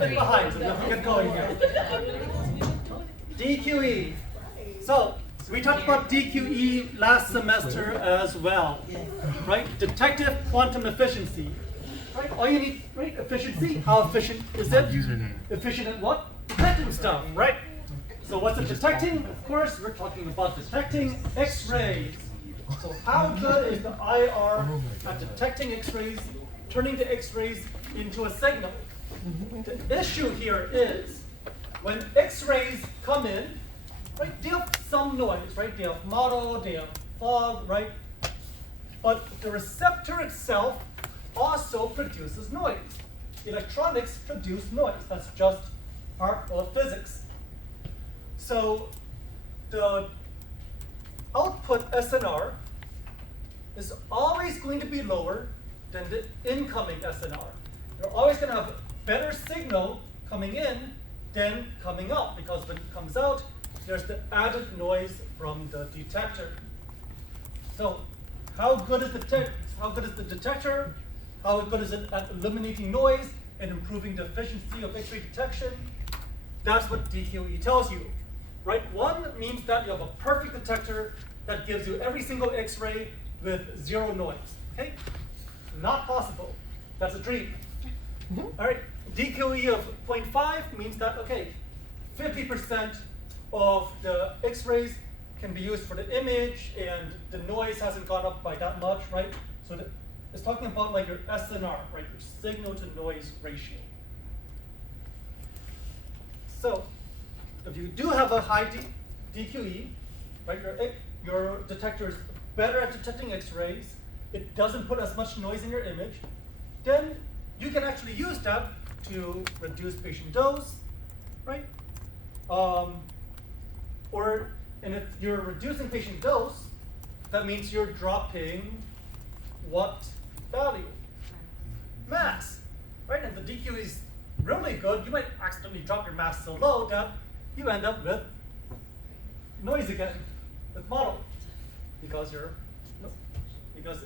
bit behind, so we have to get going here. DQE. So we talked about DQE last semester as well, right? Detective quantum efficiency. Right? All you need, right? Efficiency. How efficient is it? Efficient at what? Detecting stuff, right? So what's it detecting? Of course, we're talking about detecting X-rays. So how good is the IR at detecting X-rays, turning the X-rays into a signal? The issue here is when X-rays come in, right? They have some noise, right? They have mono, they have fog, right? But the receptor itself also produces noise. Electronics produce noise. That's just part of physics. So the output SNR is always going to be lower than the incoming SNR. You're always going to have a better signal coming in than coming out, because when it comes out, there's the added noise from the detector. So how good is the detector? How good is it at eliminating noise and improving the efficiency of X-ray detection? That's what DQE tells you. Right? One means that you have a perfect detector that gives you every single X-ray with zero noise. Okay? Not possible. That's a dream. All right. DQE of 0.5 means that, okay, 50% of the X-rays can be used for the image, and the noise hasn't gone up by that much, right? So it's talking about like your SNR, right? Your signal to noise ratio. So if you do have a high DQE, right, your detector is better at detecting X-rays, it doesn't put as much noise in your image, then you can actually use that to reduce patient dose, right? And if you're reducing patient dose, that means you're dropping what value? Mass, right? And the DQ is really good. You might accidentally drop your mass so low that you end up with noise again, with mono, because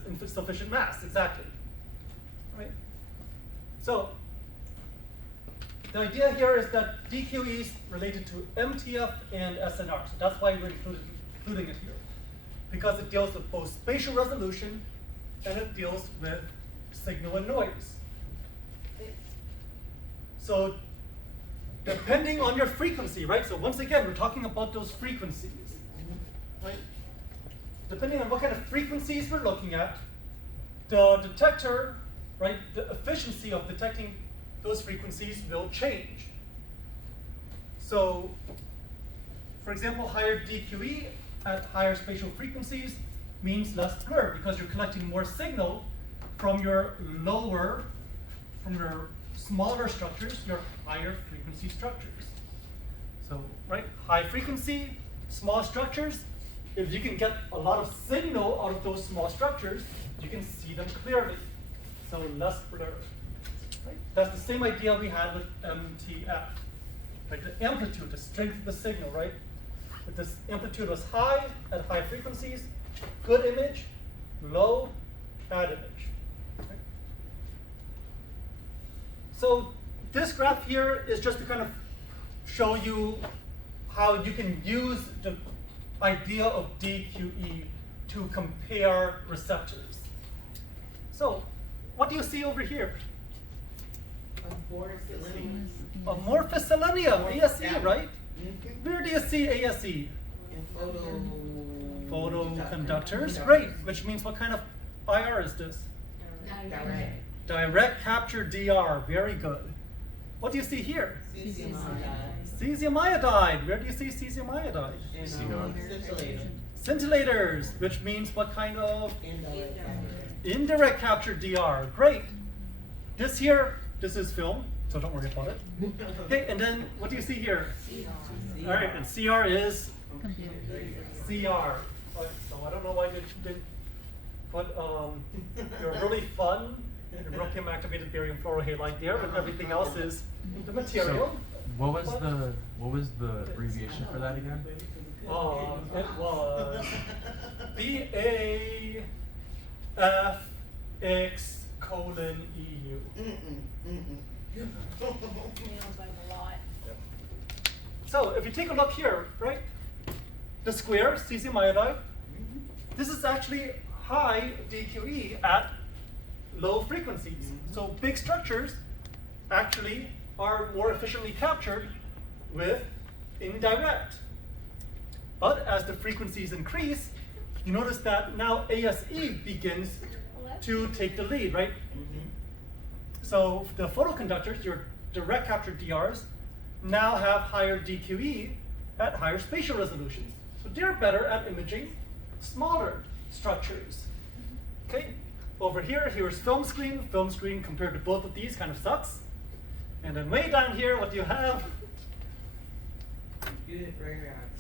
insufficient mass, exactly, right? So the idea here is that DQE is related to MTF and SNR, so that's why we're including it here, because it deals with both spatial resolution and it deals with signal and noise. So depending on your frequency, right? So once again, we're talking about those frequencies, right? Depending on what kind of frequencies we're looking at, the detector, right, the efficiency of detecting those frequencies will change. So, for example, higher DQE at higher spatial frequencies means less blur, because you're collecting more signal from your smaller structures, your higher frequency structures. So, right, high frequency, small structures, if you can get a lot of signal out of those small structures, you can see them clearly. So less blur. Right? That's the same idea we had with MTF. Right? The amplitude, the strength of the signal, right? If this amplitude was high at high frequencies, good image, low, bad image. Right? So this graph here is just to kind of show you how you can use the idea of DQE to compare receptors. So what do you see over here? Amorphous selenium, ASE, right? Where do you see ASE? In Photoconductors, great. Which means what kind of IR is this? Direct capture DR, very good. What do you see here? Cesium iodide. Where do you see cesium iodide? Scintillators, which means what kind of? Indirect capture DR, great. This here, this is film, so don't worry about it. Okay, and then what do you see here? All right, and CR is? CR. So I don't know why you did put your really fun rubium activated barium fluorohalide there, but everything else is the material. So what was the abbreviation for that again? It was BAFX:EU. So if you take a look here, right? The square, cesium iodide, this is actually high DQE at low frequencies. So big structures actually are more efficiently captured with indirect. But as the frequencies increase, you notice that now ASE begins to take the lead, right? So the photoconductors, your direct capture DRs, now have higher DQE at higher spatial resolutions. So they're better at imaging smaller structures. Okay, over here, here's film screen. Film screen compared to both of these kind of sucks. And then way down here, what do you have?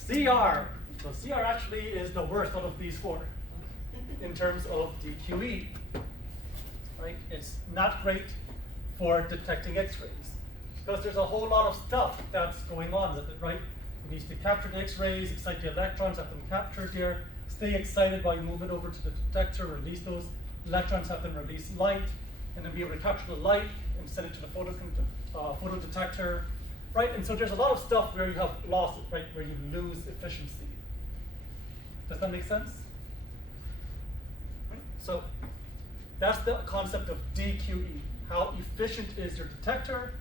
CR. So CR actually is the worst out of these four in terms of DQE. Right? It's not great for detecting X-rays because there's a whole lot of stuff that's going on with it, right? It needs to capture the X-rays, excite the electrons, have them captured here, stay excited while you move it over to the detector, release those electrons, have them release light, and then be able to capture the light and send it to the photo detector, right? And so there's a lot of stuff where you have loss, right, where you lose efficiency. Does that make sense? Right? So that's the concept of DQE. How efficient is your detector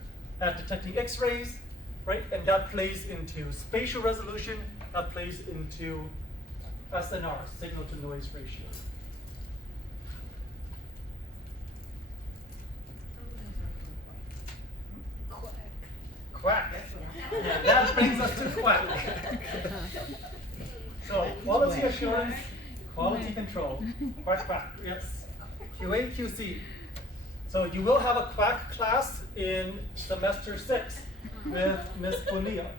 at detecting X-rays, right? And that plays into spatial resolution, that plays into SNR, signal to noise ratio. Quack. Yeah, that brings us to quack. So quality assurance, quality control, quack quack, yes. QA, QC. So you will have a quack class in semester 6 with Ms. Bonilla.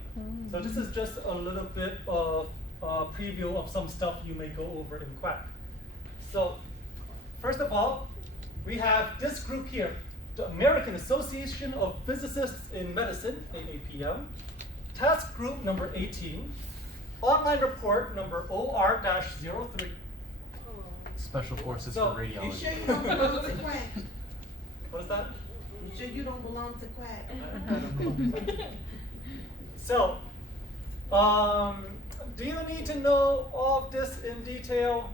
So this is just a little bit of a preview of some stuff you may go over in quack. So first of all, we have this group here, the American Association of Physicists in Medicine, AAPM, task group number 18, online report number OR-03. Special forces So, for You radiology. sure you don't belong to Quack? What is that? You sure you don't belong to Quack? So, do you need to know all of this in detail?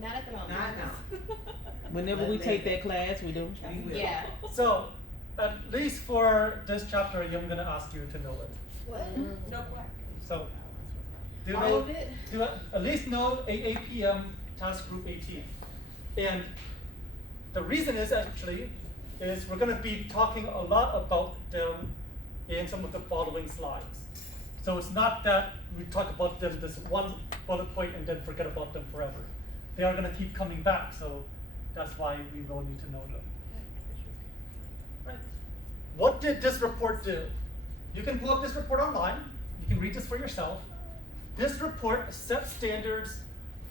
Not at the moment. Nah, nah. Whenever we take that class, we do. We will. Yeah. So, at least for this chapter, I'm going to ask you to know it. What? No Quack. So, do All know, of it? do at least know AAPM task group 18. And the reason is we're going to be talking a lot about them in some of the following slides. So it's not that we talk about them this one bullet point and then forget about them forever. They are going to keep coming back, so that's why we will need to know them. Right. What did this report do? You can pull up this report online. You can read this for yourself. This report sets standards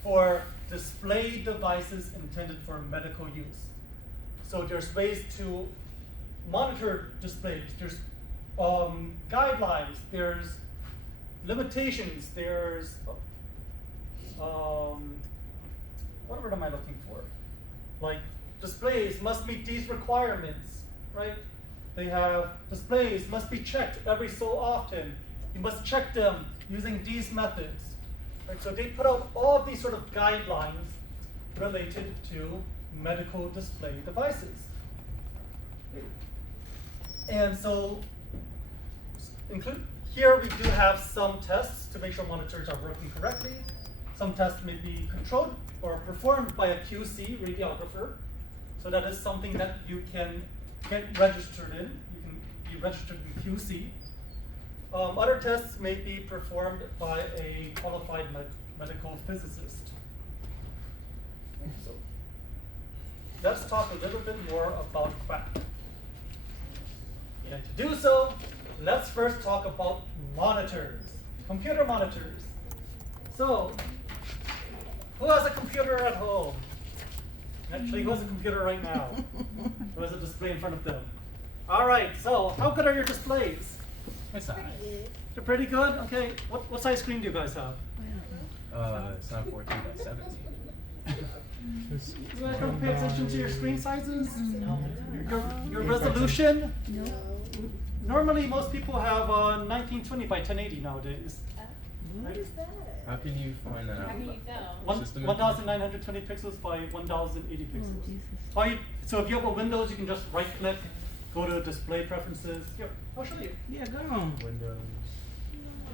for display devices intended for medical use. So there's ways to monitor displays. There's guidelines. There's limitations. There's what word am I looking for? Like displays must meet these requirements, right? They have displays must be checked every so often. You must check them using these methods. Right? So they put out all of these sort of guidelines related to medical display devices. And so here we do have some tests to make sure monitors are working correctly. Some tests may be controlled or performed by a QC radiographer. So that is something that you can get registered in. You can be registered in QC. Other tests may be performed by a qualified medical physicist. So let's talk a little bit more about quack. And to do so, let's first talk about monitors, computer monitors. So, who has a computer at home? Actually, who has a computer right now? Who has a display in front of them? All right, so how good are your displays? It's not. They're pretty good? Okay, what size screen do you guys have? 714 by 17. You guys don't pay attention to your screen sizes? Your resolution? Normally, most people have 1920 by 1080 nowadays. What is that? How can you find that How out? can you tell? One, System 1920 pixels by 1080 pixels. So if you have a Windows, you can just right click, go to display preferences. Here, I'll show you. Yeah, go on. Windows.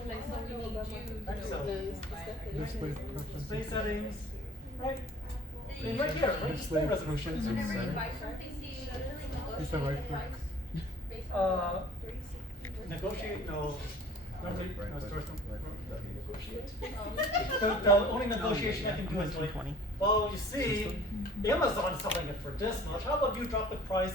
Like, so we need you to So- do the Display preferences. Display settings, right? And right here, right? Display Display resolution. preferences. Is that right click? Negotiate, no. Normally, Right no, click, stores right don't- click. The only negotiation I can do is like, well, you see, Amazon's selling it for this much. How about you drop the price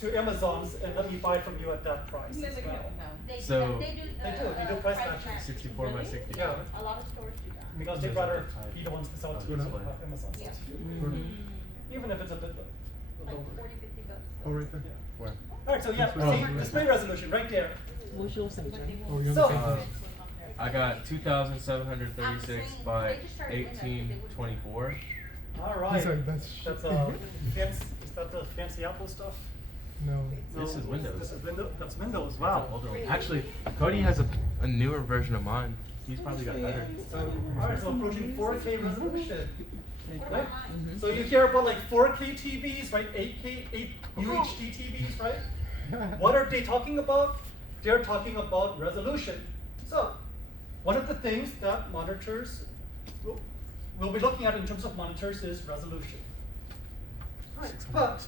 to Amazon's and let me buy from you at that price as well? So- They do, you do price matching. 64 by 64. Yeah, A lot of stores do that. because they'd rather be the ones to sell it to you, Yeah. so Amazon sells it to you. Even if it's a bit Like lower. 40, 50 bucks. Oh, right there. Where? Alright, so yeah, Oh. see, display resolution right there. What's your say, Jay? Oh, you're on So- the same Uh, page. I got 2,736 by 1824. Alright. He's like, that's That's fancy, is that the fancy Apple stuff? No. This is Windows. This is Windows, that's Windows, That's wow. an older one. Actually, Cody has a newer version of mine. He's probably got better. Alright, so approaching 4K resolution. Right? So you hear about like 4K TVs, right? 8K, 8 UHD TVs, right? What are they talking about? They're talking about resolution. So, one of the things that monitors we'll be looking at in terms of monitors is resolution. Right. But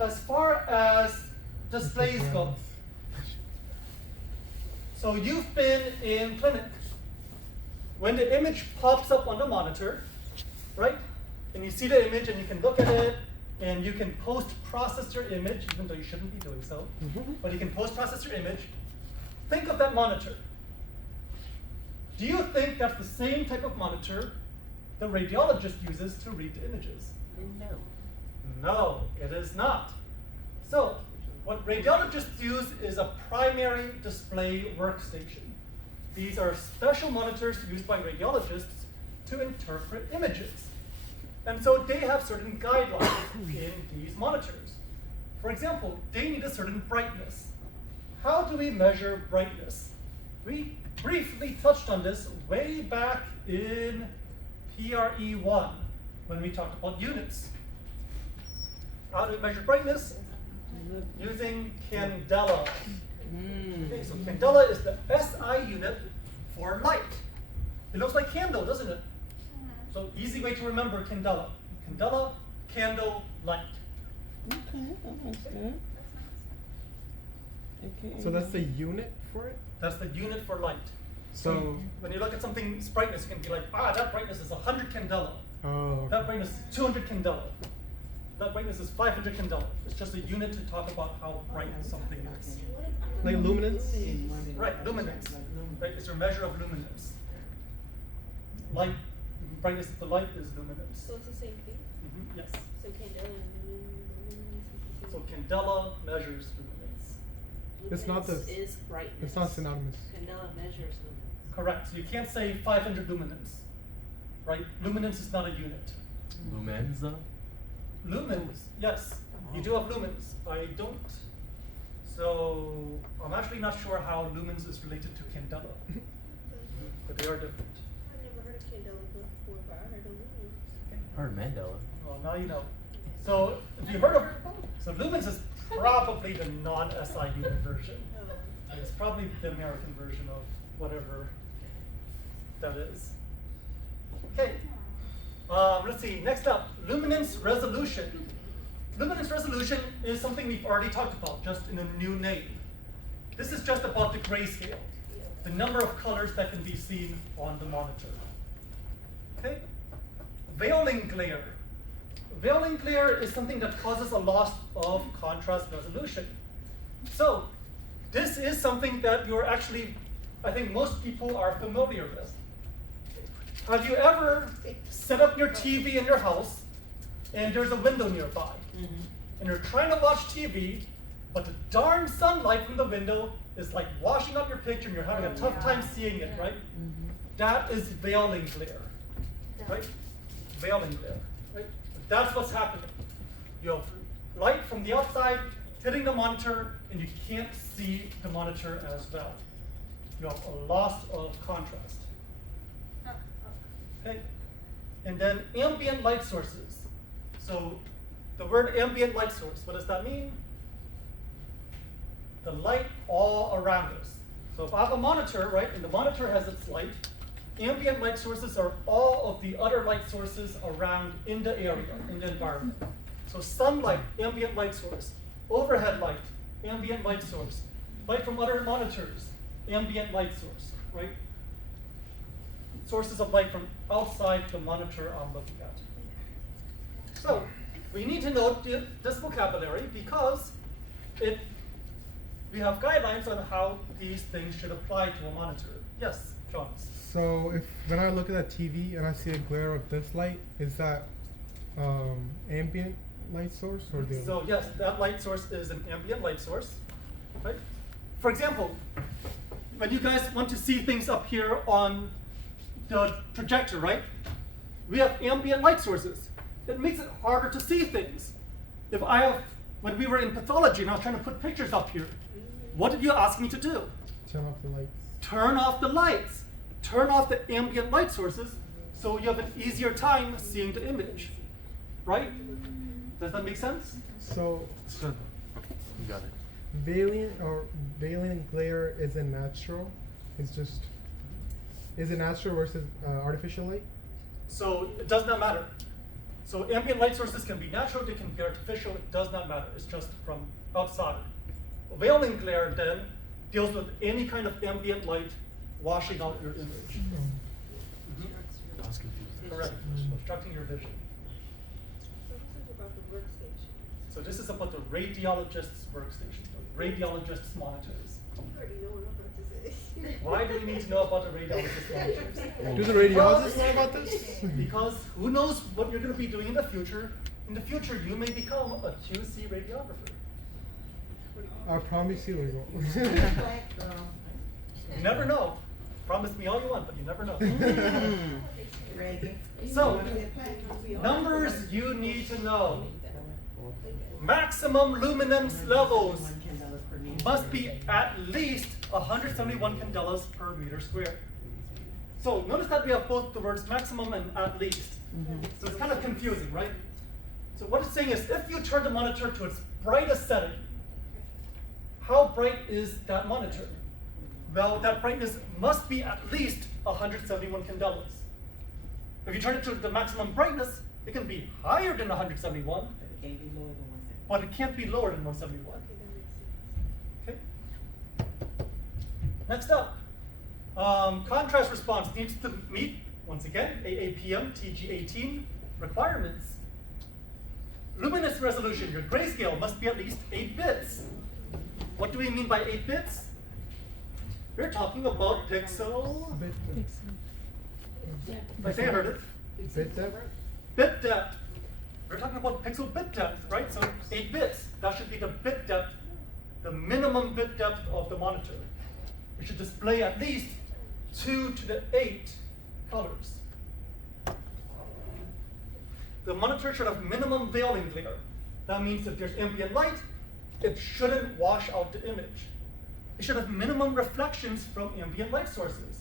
as far as displays go, so you've been in clinic. When the image pops up on the monitor, right? And you see the image and you can look at it and you can post-process your image, even though you shouldn't be doing so. But you can post-process your image. Think of that monitor. Do you think that's the same type of monitor the radiologist uses to read the images? No. No, it is not. So, what radiologists use is a primary display workstation. These are special monitors used by radiologists to interpret images. And so they have certain guidelines in these monitors. For example, they need a certain brightness. How do we measure brightness? We briefly touched on this way back in PRE1 when we talked about units. How do we measure brightness? Using candela. Okay, so candela is the SI unit for light. It looks like candle, doesn't it? So easy way to remember candela. Candela, candle, light. Okay, that makes good. Okay. So that's the unit for it? That's the unit for light. So, When you look at something's brightness, you can be like, that brightness is 100 candela. oh, That brightness is 200 candela. That brightness is 500 candela. It's just a unit to talk about how bright something is. like luminance? Right, luminance. Right, it's your measure of luminance. Light, brightness of the light is luminance. So it's the same thing? Yes. So candela and luminance So candela measures luminance. It's not the- is brightness. It's not synonymous. Candela measures luminance. Correct. So you can't say 500 luminance. Right? Luminance is not a unit. Lumens though? Lumens, yes. You do have lumens. I don't. So I'm actually not sure how lumens is related to candela. But they are different. I've never heard of candela before, but I heard of luminance. Or Mandela. Well, now you know. So if you heard of, so lumens is probably the non-SI unit version. And it's probably the American version of whatever that is. Okay. Let's see. Next up, luminance resolution. Luminance resolution is something we've already talked about, just in a new name. This is just about the grayscale, the number of colors that can be seen on the monitor. Okay. Veiling glare. Veiling glare is something that causes a loss of contrast resolution. So, this is something that you're actually, I think most people are familiar with. Have you ever set up your TV in your house and there's a window nearby? And you're trying to watch TV, but the darn sunlight from the window is like washing up your picture and you're having a tough time seeing it, right? That is veiling glare, right? Veiling glare, right? That's what's happening. You have light from the outside hitting the monitor and you can't see the monitor as well. You have a loss of contrast. Okay? And then ambient light sources. So the word ambient light source, what does that mean? The light all around us. So if I have a monitor, right, and the monitor has its light, ambient light sources are all of the other light sources around in the area, in the environment. So sunlight, ambient light source. Overhead light, ambient light source. Light from other monitors, ambient light source, right? Sources of light from outside the monitor I'm looking at. So we need to know this vocabulary because we have guidelines on how these things should apply to a monitor. Yes, John. So when I look at the TV and I see a glare of this light, is that ambient light source or the? So yes, that light source is an ambient light source, right? For example, when you guys want to see things up here on the projector, right? We have ambient light sources. It makes it harder to see things. When we were in pathology and I was trying to put pictures up here, what did you ask me to do? Turn off the lights. Turn off the lights. Turn off the ambient light sources so you have an easier time seeing the image, right? Does that make sense? So You got it. Valent glare isn't natural. Is it natural versus artificial light? So it does not matter. So ambient light sources can be natural, they can be artificial, it does not matter. It's just from outside. Valent glare then deals with any kind of ambient light washing out your image. I was confused. Correct, obstructing your vision. So this is about the workstation. So this is about the radiologist's workstation, the radiologist's monitors. You already know what I'm about to say. Why do we need to know about the radiologist's monitors? Do the radiologists know about this? Because who knows what you're going to be doing in the future. In the future, you may become a QC radiographer. I promise you we won't. Black girl. You never know. Promise me all you want, but you never know. Reggae. So, numbers you need to know. Maximum luminance levels must be at least 171 candelas per meter squared. So notice that we have both the words maximum and at least. So it's kind of confusing, right? So what it's saying is if you turn the monitor to its brightest setting, how bright is that monitor? Well, that brightness must be at least 171 candelas. If you turn it to the maximum brightness, it can be higher than 171, but it can't be lower than 171. Okay. Next up, contrast response needs to meet, once again, AAPM TG18 requirements. Luminance resolution, your grayscale must be at least 8 bits. What do we mean by 8 bits? We're talking about pixel. I think I heard it. Bit depth? Bit depth. We're talking about pixel bit depth, right? So 8 bits. That should be the bit depth, the minimum bit depth of the monitor. It should display at least 2 to the 8 colors. The monitor should have minimum veiling glare. That means if there's ambient light, it shouldn't wash out the image. It should have minimum reflections from ambient light sources.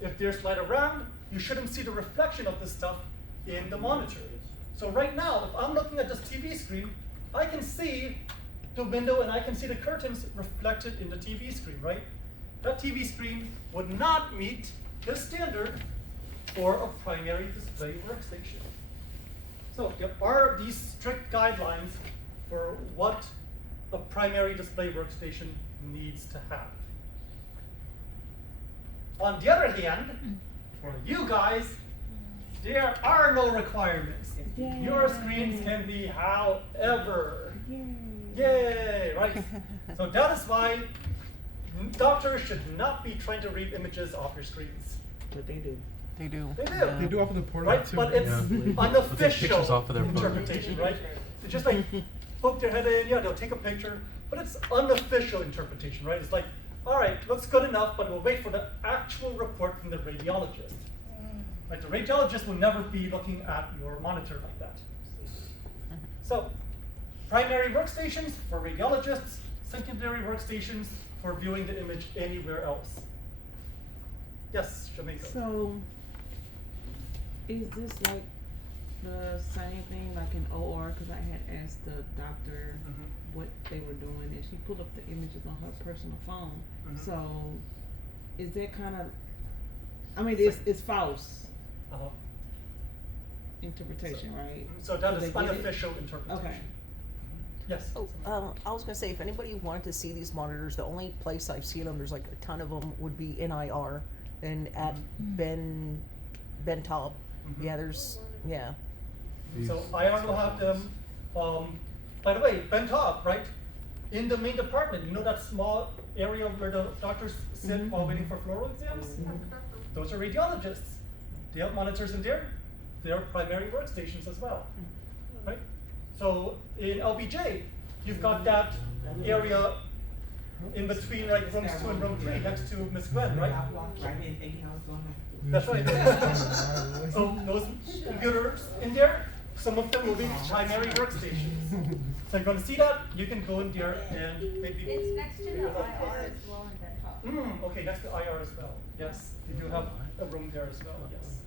If there's light around, you shouldn't see the reflection of this stuff in the monitor. So right now, if I'm looking at this TV screen, I can see the window and I can see the curtains reflected in the TV screen, right? That TV screen would not meet this standard for a primary display workstation. So there are these strict guidelines for what a primary display workstation needs to have. On the other hand, for you guys, there are no requirements. Yay. Your screens can be however. Yay, right? So that is why doctors should not be trying to read images off your screens. But they do. They do. They do off of the portal Right? too. But it's Yeah. unofficial They'll take pictures off of their phone. interpretation, right? They just like poke their head in, yeah, they'll take a picture, but it's unofficial interpretation, right? It's like, all right, looks good enough, but we'll wait for the actual report from the radiologist. Right? The radiologist will never be looking at your monitor like that. So, primary workstations for radiologists, secondary workstations for viewing the image anywhere else. Yes, Jamaica. So, is this like the same thing like in OR? Because I had asked the doctor Mhm. what they were doing, and she pulled up the images on her personal phone. Mhm. So, is that kind of? I mean, it's false Uh-huh. interpretation, right? So that Did is they get it? unofficial interpretation. Okay. Yes. Oh, I was gonna say, if anybody wanted to see these monitors, the only place I've seen them, there's like a ton of them, would be NIR and at Ben Taub. Mhm. Yeah, there's, yeah. So IR will have them. By the way, Ben Taub, right? In the main department, you know that small area where the doctors sit while waiting for floral exams? Those are radiologists. They have monitors in there. They are primary workstations as well, right? So in LBJ, you've got that area in between like rooms 2 and room 3 next to Miss Gwen, right? That's right. So those computers in there, some of them will be primary workstations. So if you want to see that, you can go in there and maybe. It's next to the IR as well in that top. Okay, next to IR as well. Yes, you do have a room there as well. Yes.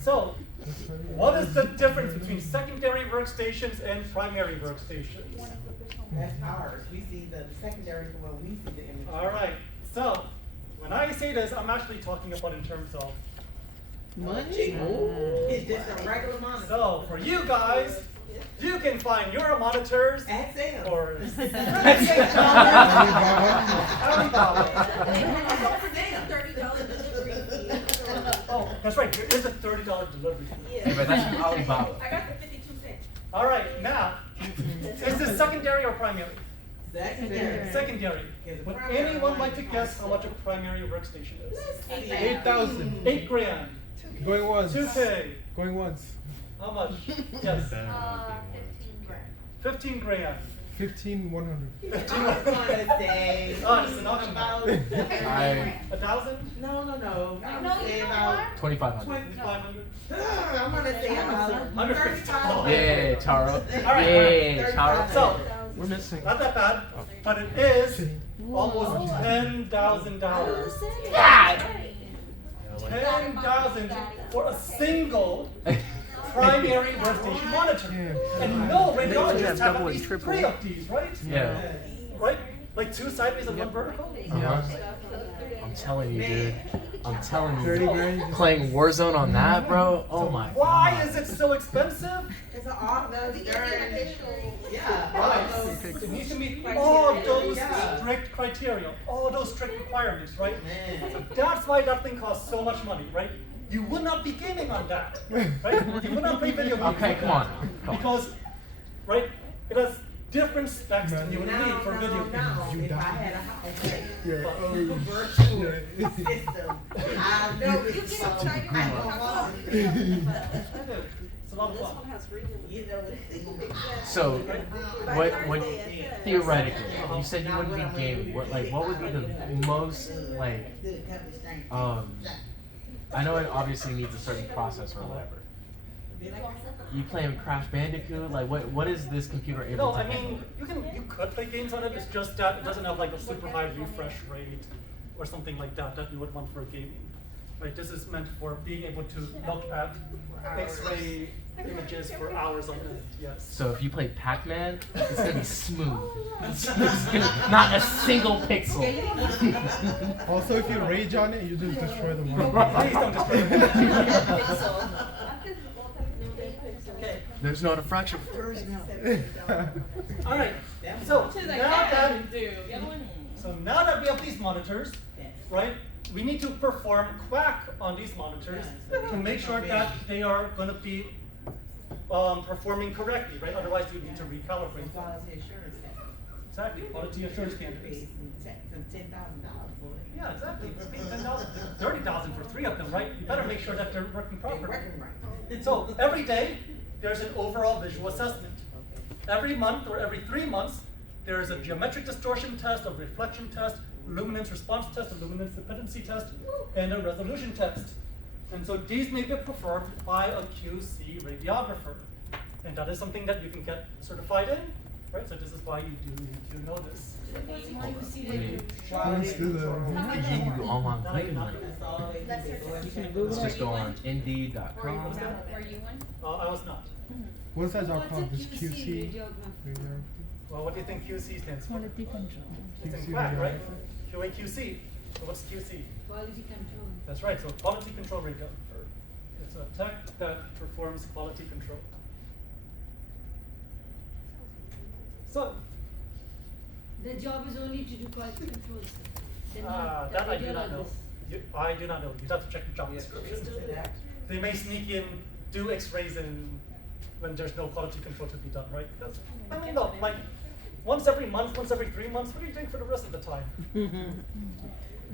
So, what is the difference between secondary workstations and primary workstations? That's ours. We see the secondary is where we see the image. All right. So, when I say this, I'm actually talking about in terms of. Money. It's just a regular monitor. So, for you guys, you can find your monitors Ask them. for Alibaba. $30 delivery fee. Oh, that's right. There is a $30 delivery fee. Yeah, but that's from Alibaba. I got the 52 cents. All right. Now, is this secondary or primary? Secondary. Secondary. Is it Would primary or anyone like to primary? guess how much a primary workstation is? 8,000. 8 grand. Going once. 2K. Going once. How much? Yes. 15 grand. 15 grand. 15,100. 15 I was gonna say. Oh, it's an auction about. I 1,000? No. I'm No, gonna you say know about. what? 2,500. 500? I'm gonna say about. $150. Yeah, Charo. right, Yeah, Charo. So, We're missing. not that bad, but it is almost $10,000. God! 10,000 for a single primary workstation monitor. And no radiologists have at least 3 of these, right? Yeah. Right? Like 2 sideways and 1 vertical? Uh-huh. I'm telling you, dude. I'm telling 30 you. grand. Playing Warzone on that, bro? Oh my Why god. is it so expensive? It's an all those dirty. Yeah. Right. all those- It needs to meet all those Yeah. strict criteria, all those strict requirements, right? Man. So that's why that thing costs so much money, right? You would not be gaming on that, right? You would not play video games Okay, on come that. on. Come on. Because, right, it has different specs than you would need for video games. Now, You if I die. had a house, like, Yeah. virtual Yeah. system, I know You it's get excited. I don't want it. It's a lot of This fun. one has reading. You know, it's- So, what Thursday, theoretically, you said you wouldn't be gaming. What would be the most, like, I know it obviously needs a certain processor or whatever. You playing Crash Bandicoot? Like, what is this computer able No, to I handle? mean, you could play games on it, it's just that it doesn't have like a super high refresh rate or something like that that you would want for gaming. Right, this is meant for being able to look at X-ray images for hours on end, yes. So if you play Pac-Man, it's gonna be smooth. Not a single pixel. Also, if you rage on it, you just destroy the one. Please don't destroy it. Okay, There's not a fraction. all right, so now that we have these monitors, right, we need to perform quack on these monitors to make sure that they are going to be performing correctly, right? Otherwise, you need to recalibrate them. Exactly, quality assurance standards. Some $10,000 for it. Yeah, exactly. We're paying $10,000, $30,000 for 3 of them, right? You better make sure that they're working They're properly. working right. So every day, there's an overall visual assessment. Every month or every 3 months, there is a geometric distortion test, a reflection test, luminance response test, a luminance dependency test, and a resolution test. And so these may be performed by a QC radiographer. And that is something that you can get certified in, right? So this is why you do need to know this. Let's do the. online That I claim. cannot do. You can Google Let's just it. go on Indeed.com. Were you one? I was not. What's that job called? Just QC. Well, what do you think QC stands for? Quality control. It's in QC quack, right? radiographer. QA/QC. So what's QC? Quality control. That's right. So quality control radiographer. It's a tech that performs quality control. So The job is only to do quality control. They're not that I do not know. radiologists. I do not know. You'd have to check the job description. They may sneak in, do X-rays when there's no quality control to be done, right? Because I mean, look, like once every month, once every 3 months. What are you doing for the rest of the time?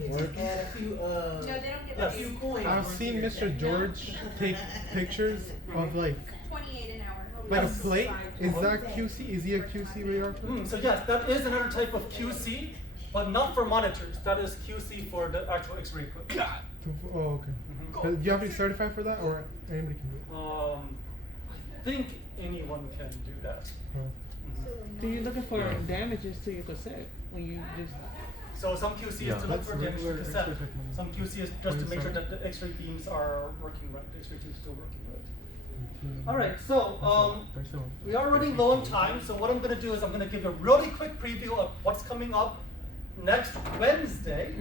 Work. Add a few, No, they don't get Yes. a few coins. I've seen Mr. George take pictures of like 28 an hour. a Yes. plate. Is that QC? Is he a QC radiographer? So yes, that is another type of QC, but not for monitors. That is QC for the actual X-ray equipment. Oh, okay. Do you have to be certified for that, or anybody can do it? I think anyone can do that. Oh. So you're looking for damages to your cassette when you just. So some QC Yeah, is to look that's for damage to regular cassette. X-ray technology. Some QC is just to make sure 27. that the X-ray beams are working right. The X-ray tube is still working right. All right. So we are running low on time. So what I'm going to do is I'm going to give a really quick preview of what's coming up next Wednesday,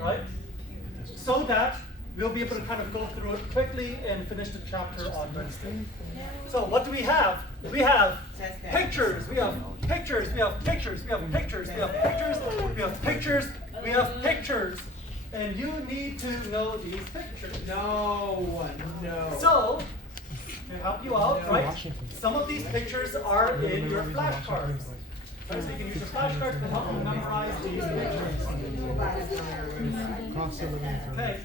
right? So that we'll be able to kind of go through it quickly and finish the chapter on Wednesday. So what do we have? We have pictures, we have pictures, we have pictures, we have pictures, we have pictures, we have pictures, we have pictures. And you need to know these pictures. No. So, to help you out, right? Some of these pictures are in your flashcards. Right, so you can use your flashcards to help you memorize these pictures. Cost of living is Okay.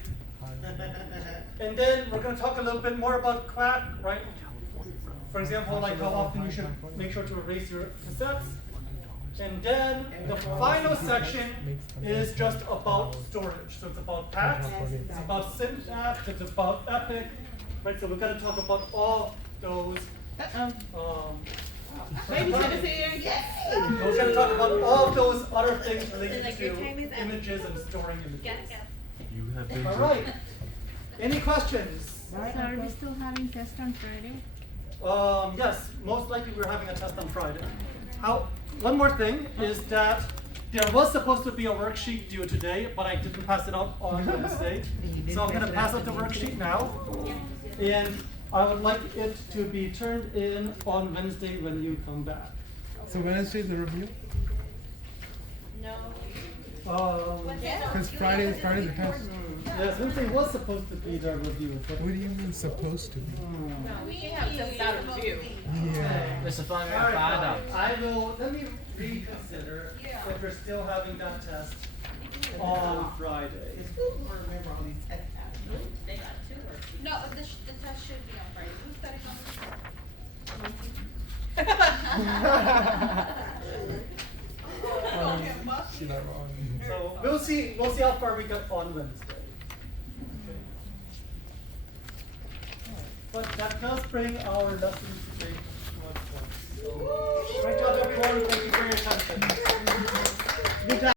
And then we're going to talk a little bit more about quack, right? For example, like how often you should make sure to erase your cassettes. And then the final section is just about storage. So it's about PAX, it's about Synapse, it's about Epic, right? So we're going to talk about all those. Babysitter's here. We're going to talk about all those other things related to images and storing images. You have been All right. Any questions? So are we still having test on Friday? Yes, most likely we're having a test on Friday. One more thing is that there was supposed to be a worksheet due today, but I didn't pass it out on Wednesday. So I'm going to pass out the worksheet now. And I would like it to be turned in on Wednesday when you come back. So Wednesday's the review? No. Because Friday's the test. Yes, Wednesday was supposed to be the review, but What do you mean supposed to be? No, we can have just without a review. Yeah. Mr. Phung, I all got right, $5. I will, let me reconsider if we're still having that test on Friday. Remember all these tests. They got 2 or No, the test should be on Friday. Who's studying on She's not wrong. So we'll see how far we get on Wednesday. But that does bring our lesson today to a point. So, great job everyone, thank you for your attention.